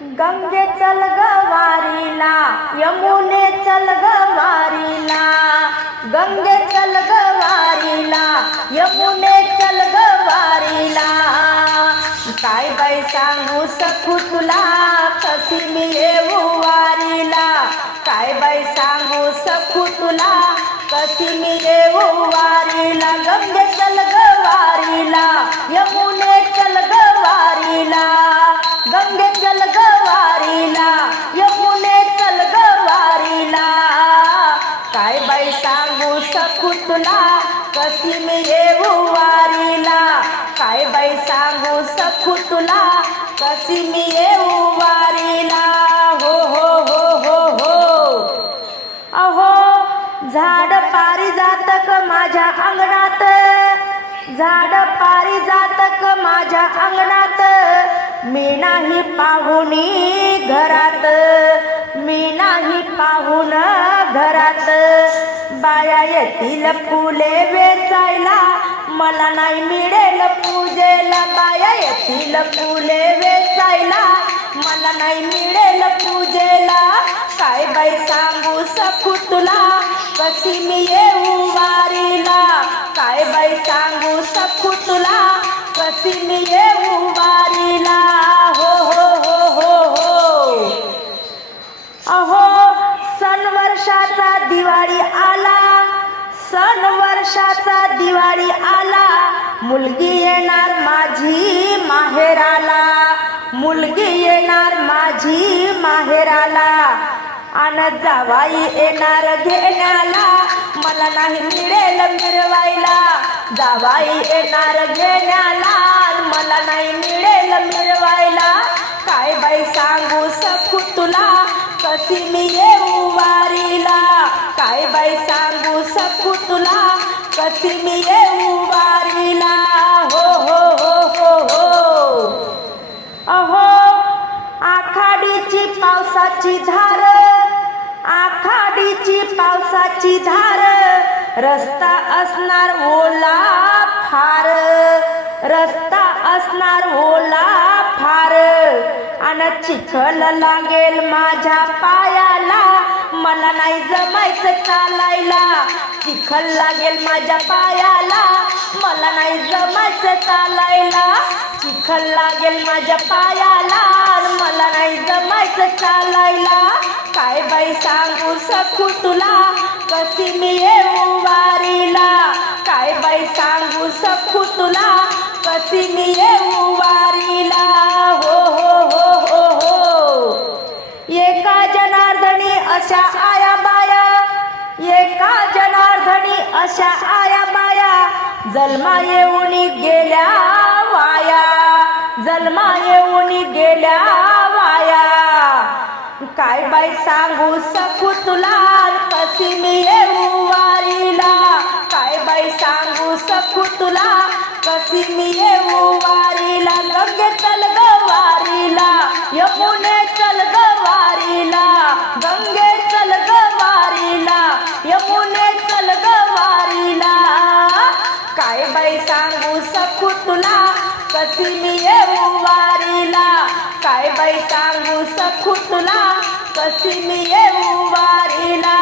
गंगे चल गवारीला यमुने चल गवारीला गंगे चल गवारीला यमुने चल गवारीला काय बाई सांगू सकू तुला कशी मी येऊ वारीला. काय बाई सांगू सकू तुला कशी मी येऊ वारीला. गंगे चल गवारीला यमुने काय बाई सांगू सकू तुला कशी मी येऊ वारीला? काय बाई सांगू सकू तुला कशी मी येऊ वारीला? हो हो हो हो हो. अहो झाड पारी जातक माझ्या अंगणात. झाड पारी जातक माझ्या अंगणात. मी नाही पाहुणी घरात. मी नाही पाहुण घरात. बाया येतील फुले वेचायला. मला नाही मिळेल पूजेला. बाया येतील फुले वेचायला. मला नाही मिळेल पूजेला. काय बाई सांगू सकू तुला कशी मी येऊ वारीला. काय बाई सांगू सकू तुला कशी मी येऊ सण वर्षाचा दिवाळी आला. सण वर्षाचा दिवाळी आला. मुलगी येणार माझी माहेराला. मुलगी येणार माझी माहेराला. अन जावाई येणार घेण्याला. मला नाही मिळेल मिरवायला. जावाई येणार घेण्याला. मला नाही मिळेल मिरवायला. काय बाई सांगू सकू तुला? कशी मी येऊ वारीला? काय बाई सांगू सकू तुला? कशी मी येऊ वारीला? हो हो हो हो हो. अहो आखाडीची पावसाची धार आखाडीची पावसाची धार रस्ता असणार ओला फार रस्ता असणार ओला अन चिखल लागेल माझ्या पायाला. मला नाही जमायचं चालायला. चिखल लागेल माझ्या पायाला. मला नाही जमायचं चालायला. चिखल लागेल माझ्या पायाला. मला नाही जमायचं चालायला. काय बाई सांगू सकू तुला? कशी मी येऊ वारीला? काय बाई सांगू सकू तुला? कशी मी येऊ अशा आया बाया एका जनार्दनी अशा आया बाया जन्मा येऊन गेल्या वाया जन्मा येऊन गेल्या वाया. काय बाई सांगू सकू तुला कशी मी येऊ वारीला? काय बाई सांगू सकू तुला कशी मी येऊ वारीला? गंगे चल ग वारीला. काय बाई सांगू सकू तुला? कशी मी येऊ वारीला? काय बाई सांगू सकू तुला? कशी मी येऊ वारीला?